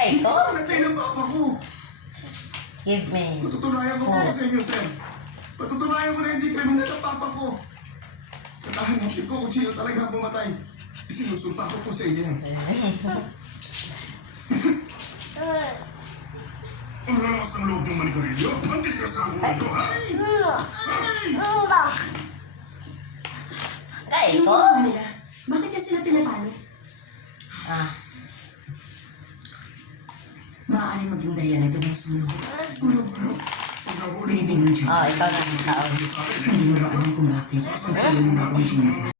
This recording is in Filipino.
Kay ko? Patay ng papa ko. Give me. Patutunayan ko po sa inyo, sir. Patutunayan ko na hindi kriminal ang papa ko. Natahanapin ko kung sino talaga ang pumatay. Isinusumpa ko po sa inyo. Ang lakas ng loob ng manigarilyo. Ang tigas ang ulo ito, ha? Kay Yung ko? ginawa nila, bakit niya sila pinapalo? Maaaring maging dahilan ito ng sunog. Sunog, bro. Binibigyan siya. Ikaw na ang taon. Hindi mo ba alam kung bakit? Nagkaroon ng bagong sunog.